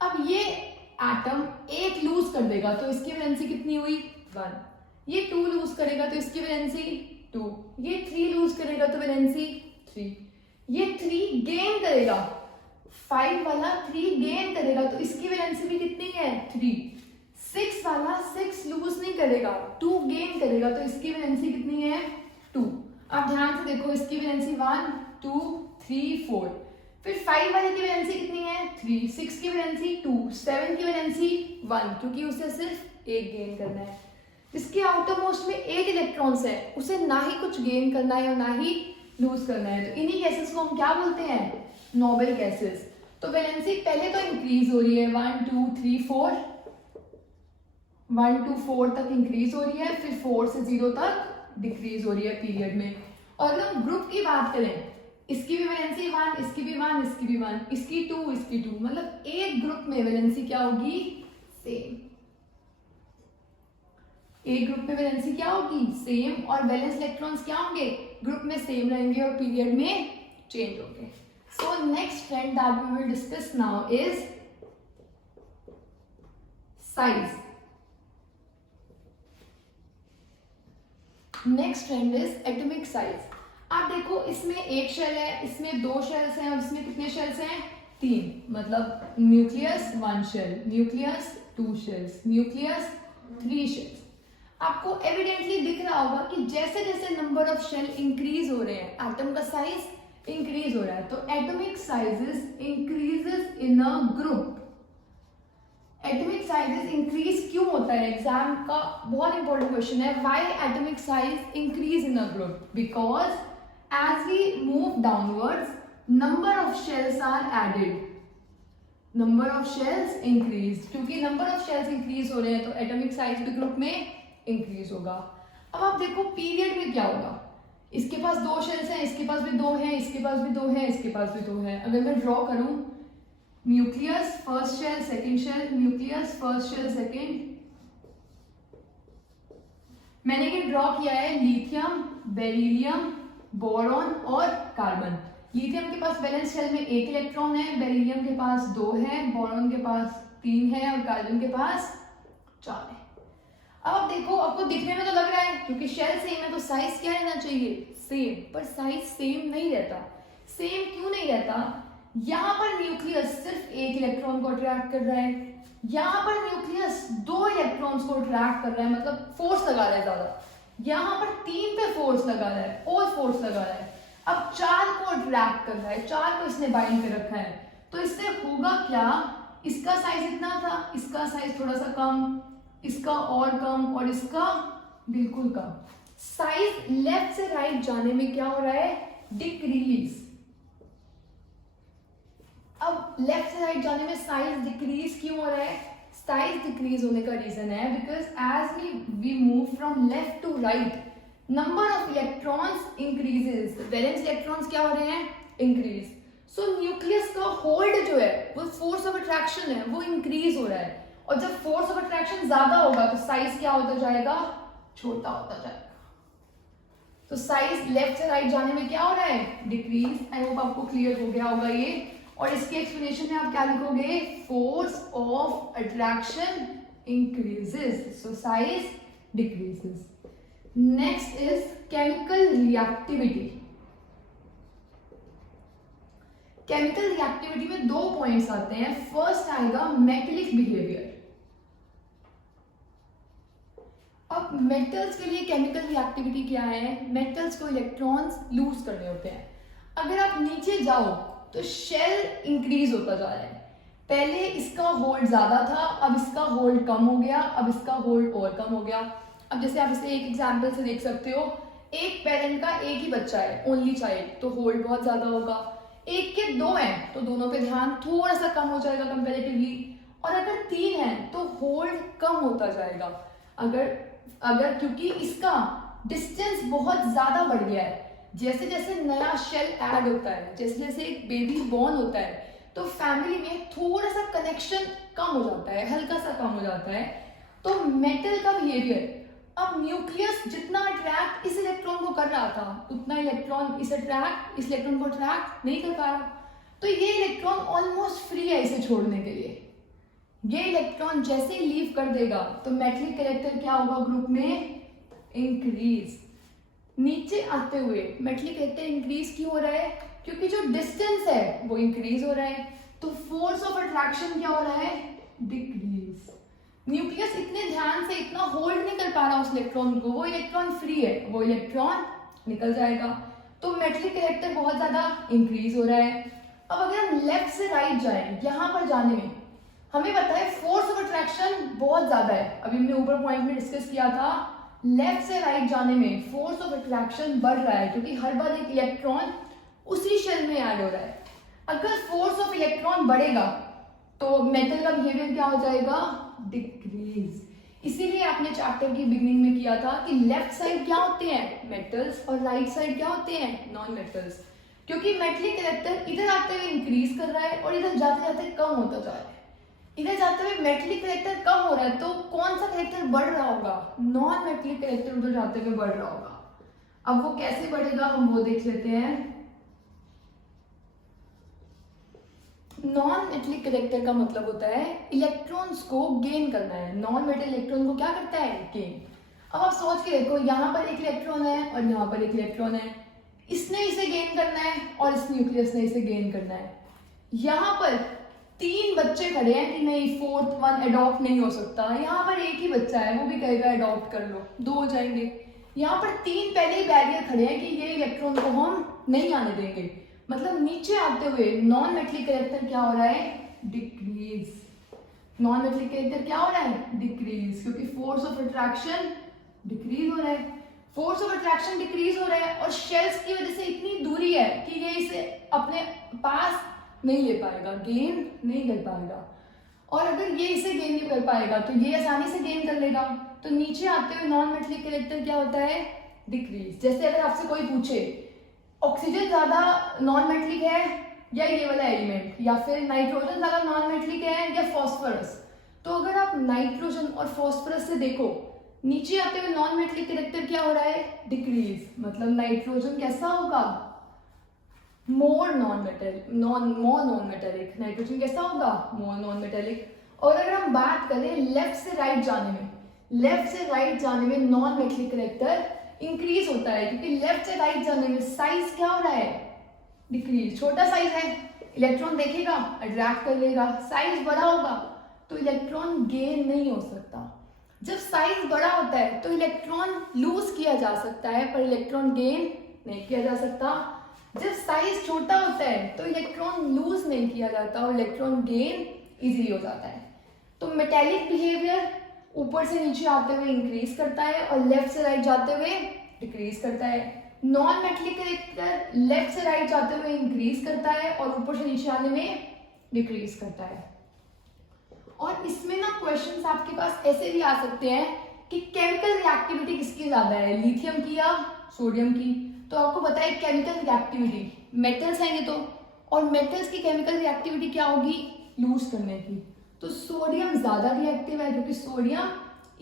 अब ये एटम 8 लूज कर देगा तो इसकी वैलेंसी कितनी हुई? 1. ये 2 लूज करेगा तो इसकी वैलेंसी 2. ये 3 लूज करेगा तो वैलेंसी 3. ये 3 गेन करेगा, 5 वाला 3 गेन करेगा तो इसकी वैलेंसी भी कितनी है? 3. 6 वाला 6 लूज नहीं करेगा, 2 गेन करेगा तो इसकी वैलेंसी कितनी है? 2. अब ध्यान से देखो, इसकी वैलेंसी 1 2 3 4. फिर 5 वाले की वैलेंसी कितनी है? 3. 6 की वैलेंसी 2. 7 की वैलेंसी 1, क्योंकि उसे सिर्फ 1 गेन करना है. इसके आउटर मोस्ट में 8 इलेक्ट्रॉन्स है, उसे ना ही कुछ गेन करना है और ना ही लूज करना है. तो इन्हीं गैसेस को हम क्या बोलते हैं? Noble gases. तो वैलेंसी पहले तो इंक्रीज हो रही है, 1 2 3 4 1 to 4 तक इंक्रीज हो रही है, फिर 4 से 0 तक डिक्रीज हो रही है पीरियड में. और अगर हम ग्रुप की बात करें, इसकी भी वैलेंसी 1, इसकी भी 1, इसकी भी 1, इसकी 2, इसकी 2, मतलब एक ग्रुप में वैलेंसी क्या होगी? सेम. एक ग्रुप में वैलेंसी क्या होगी? सेम. और वैलेंस इलेक्ट्रॉन्स क्या होंगे? ग्रुप में सेम रहेंगे और पीरियड में चेंज होंगे. So next trend that we will discuss now is size. Next trend is atomic size. आप देखो, इसमें एक शेल है, इसमें 2 शेल्स हैं और इसमें कितने शेल्स हैं? 3. मतलब nucleus 1 shell, nucleus 2 shells, nucleus 3 shells. आपको एविडेंटली दिख रहा होगा कि जैसे जैसे नंबर ऑफ शेल इंक्रीज हो रहे हैं, एटम का साइज इंक्रीज हो रहा है. तो atomic sizes increases in a group. Atomic sizes increase क्यों होता है? एग्जाम का बहुत इंपॉर्टेंट क्वेश्चन है. Why atomic size increase in a group? Because as we move downwards number of shells are added. Number of shells increase. क्योंकि number of shells increase हो रहे हैं तो एटॉमिक साइज भी ग्रुप में इंक्रीज होगा. अब आप देखो पीरियड में क्या होगा. इसके पास 2 शेल्स हैं, इसके पास भी 2 हैं, इसके पास भी 2 हैं, इसके पास भी 2 हैं. अगर मैं ड्रॉ करूं, nucleus first shell second shell, nucleus first shell second. मैंने ये ड्रॉ किया है लिथियम, बेरिलियम, बोरॉन और कार्बन. लिथियम के पास वैलेंस शेल में 1 इलेक्ट्रॉन है, बेरिलियम के पास 2 है, बोरॉन के पास 3 है और कार्बन के पास 4 है. अब देखो, आपको दिखने में तो लग रहा है क्योंकि शेल सेम है तो साइज क्या रहना चाहिए? सेम. पर साइज सेम नहीं रहता. सेम क्यों नहीं रहता? यहाँ पर न्यूक्लियस सिर्फ 1 इलेक्ट्रॉन को अट्रैक्ट कर रहा है, यहाँ पर न्यूक्लियस 2 इलेक्ट्रॉन्स को अट्रैक्ट कर रहा है, मतलब फोर्स लगा रहा है ज्यादा. यहाँ पर 3 पे फोर्स लगा रहा है और फोर्स लगा रहा है. अब 4 को अट्रैक्ट कर रहा है, 4 को इसने बाइंड कर रखा है. तो इससे होगा क्या? इसका साइज इतना था, इसका साइज थोड़ा सा कम, इसका और कम और इसका बिल्कुल कम. साइज लेफ्ट से राइट जाने में क्या हो रहा है? डिक्रीज. अब लेफ्ट से राइट जाने में साइज डिक्रीज क्यों हो रहा है? साइज डिक्रीज होने का रीजन है because as we move from left to right number of electrons increases. Valence electrons क्या हो रहे हैं? इंक्रीज. सो न्यूक्लियस का होल्ड जो है वो फोर्स ऑफ अट्रैक्शन है वो इंक्रीज हो रहा है. और जब फोर्स ऑफ अट्रैक्शन ज्यादा होगा तो साइज क्या होता जाएगा? छोटा होता जाएगा. तो साइज लेफ्ट से राइट जाने में क्या हो रहा है? डिक्रीज. आई होप आपको क्लियर हो गया होगा ये. और इसके एक्सप्लेनेशन में आप क्या लिखोगे? Force of attraction increases, so size decreases. Next is chemical reactivity. Chemical reactivity में 2 पॉइंट्स आते हैं. फर्स्ट आएगा मेटेलिक बिहेवियर. अब मेटल्स के लिए केमिकल रिएक्टिविटी क्या है? मेटल्स को इलेक्ट्रॉन्स लूज करने होते हैं. अगर आप नीचे जाओ तो शेल इंक्रीज होता जा रहा है. पहले इसका होल्ड ज्यादा था, अब इसका होल्ड कम हो गया, अब इसका होल्ड और कम हो गया. अब जैसे आप इसे एक एग्जांपल से देख सकते हो, एक पेरेंट का एक ही बच्चा है, ओनली चाइल्ड, तो होल्ड बहुत ज्यादा होगा. एक के 2 हैं तो दोनों पे ध्यान थोड़ा सा कम हो जाएगा कंपेरेटिवली. और अगर 3 हैं तो होल्ड कम होता जाएगा. अगर क्योंकि इसका डिस्टेंस बहुत ज्यादा बढ़ गया है. जैसे जैसे नया शेल ऐड होता है, जैसे जैसे एक बेबी बॉर्न होता है, तो फैमिली में थोड़ा सा कनेक्शन कम हो जाता है, हल्का सा कम हो जाता है. तो मेटल का बिहेवियर, अब न्यूक्लियस जितना अट्रैक्ट इस इलेक्ट्रॉन को कर रहा था, उतना इलेक्ट्रॉन इस इलेक्ट्रॉन को अट्रैक्ट नहीं कर पा रहा. तो ये इलेक्ट्रॉन ऑलमोस्ट फ्री है इसे छोड़ने के लिए. ये इलेक्ट्रॉन जैसे ही लीव कर देगा तो मेटलिक कैरेक्टर क्या होगा ग्रुप में? इंक्रीज. नीचे आते हुए मेटलिक कैरेक्टर इंक्रीज क्यों हो रहा है? क्योंकि जो डिस्टेंस है वो इंक्रीज हो रहा है. तो फोर्स ऑफ अट्रैक्शन क्या हो रहा है? डिक्रीज. न्यूक्लियस इतने ध्यान से इतना होल्ड नहीं कर पा रहा उस इलेक्ट्रॉन को, वो इलेक्ट्रॉन फ्री है, वो इलेक्ट्रॉन निकल जाएगा. तो मेटलिक कैरेक्टर बहुत ज्यादा इंक्रीज हो रहा है. अब अगर हम लेफ्ट से राइट जाएं, यहां पर जाने में हमें पता है फोर्स ऑफ अट्रैक्शन बहुत ज्यादा है. अभी हमने ऊपर पॉइंट में डिस्कस किया था, लेफ्ट से राइट जाने में फोर्स ऑफ अट्रैक्शन बढ़ रहा है क्योंकि हर बार एक इलेक्ट्रॉन उसी शेल में ऐड हो रहा है. अगर फोर्स ऑफ इलेक्ट्रॉन बढ़ेगा तो मेटल का बिहेवियर क्या हो जाएगा? डिक्रीज. इसीलिए आपने चैप्टर की बिगिनिंग में किया था कि लेफ्ट साइड क्या होते हैं? मेटल्स, और राइट साइड क्या होते हैं? Non metals. क्योंकि मेटलिक कैरेक्टर इधर आते हुए इंक्रीज कर रहा है और इधर जाते जाते कम होता जा रहा है. इधर जाते हुए मेटलिक कैरेक्टर कम हो रहा है, तो कौन सा कैरेक्टर बढ़ रहा होगा? नॉन मेटलिक कैरेक्टर उधर जाते हुए बढ़ रहा होगा. अब वो कैसे बढ़ेगा हम वो देख लेते हैं. नॉन मेटलिक कैरेक्टर का मतलब होता है इलेक्ट्रॉन्स को गेन करना है. नॉन मेटल इलेक्ट्रॉन को क्या करता है? गेन. अब आप सोच के देखो, यहाँ पर एक इलेक्ट्रॉन है और यहाँ पर एक इलेक्ट्रॉन है. इसने इसे गेन करना है और इस न्यूक्लियस ने इसे गेन करना है. यहाँ पर 3 बच्चे खड़े हैं कि नहीं, 4th वन अडॉप्ट नहीं हो सकता. यहाँ पर एक ही बच्चा है, वो भी कहेगा अडॉप्ट कर लो, 2 हो जाएंगे. यहाँ पर 3 पहले ही बैरियर खड़े हैं कि ये इलेक्ट्रॉन को हम नहीं आने देंगे. मतलब नीचे आते हुए नॉन मेटलिक कैरेक्टर क्या हो रहा है? डिक्रीज. नॉन मेटलिक कैरेक्टर क्या हो रहा है? डिक्रीज. क्योंकि फोर्स ऑफ अट्रैक्शन डिक्रीज हो रहा है. फोर्स ऑफ अट्रैक्शन डिक्रीज हो रहा है और शेल्स की वजह से इतनी दूरी है कि ये इसे अपने पास नहीं ले पाएगा, गेन नहीं कर पाएगा. और अगर ये इसे गेन नहीं कर पाएगा तो ये आसानी से गेन कर लेगा. तो नीचे आते हुए नॉन मेटलिक कैरेक्टर क्या होता है? डिक्रीज. जैसे अगर आपसे कोई पूछे ऑक्सीजन ज्यादा नॉन मेटलिक है या ये वाला एलिमेंट, या फिर नाइट्रोजन ज्यादा नॉन मेटलिक है या फॉस्फोरस, तो अगर आप नाइट्रोजन और फॉस्फोरस से देखो, नीचे आते हुए नॉन मेटलिक कैरेक्टर क्या हो रहा है? डिक्रीज. मतलब नाइट्रोजन कैसा होगा? More non metallic. नाइट्रोजन कैसा होगा? More non metallic. और अगर हम बात करें लेफ्ट से राइट जाने में नॉन मेटलिक कैरेक्टर इंक्रीज होता है क्योंकि लेफ्ट से राइट जाने में साइज क्या हो रहा है? डिक्रीज. छोटा साइज है, इलेक्ट्रॉन देखेगा, अट्रैक्ट कर लेगा. साइज बड़ा होगा तो इलेक्ट्रॉन गेन नहीं हो सकता. जब साइज बड़ा होता है तो इलेक्ट्रॉन लूज किया जा सकता है पर इलेक्ट्रॉन गेन नहीं किया जा सकता. जब साइज छोटा होता है तो इलेक्ट्रॉन लूज नहीं किया जाता और इलेक्ट्रॉन गेन इजीली हो जाता है. तो मेटेलिक बिहेवियर ऊपर से नीचे आते हुए इंक्रीज करता है और लेफ्ट से राइट जाते हुए डिक्रीज करता है. नॉन मेटेलिक कैरेक्टर लेफ्ट से राइट जाते हुए इंक्रीज करता है और ऊपर से नीचे आने में डिक्रीज करता है. और इसमें ना क्वेश्चंस आपके पास ऐसे भी आ सकते हैं कि केमिकल रिएक्टिविटी किसकी ज्यादा है, लिथियम की या सोडियम की. तो आपको पता है केमिकल रिएक्टिविटी, मेटल्स हैं ये तो, और मेटल्स की केमिकल रिएक्टिविटी क्या होगी? लूज करने की. तो सोडियम ज्यादा रिएक्टिव है क्योंकि सोडियम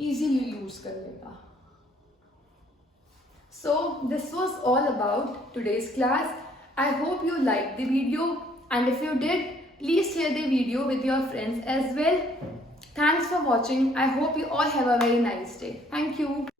इजीली लूज कर लेगा. So this was all about today's class. I hope you liked the video, and if you did, please share the video with your friends as well. Thanks for watching. I hope you all have a very nice day. Thank you.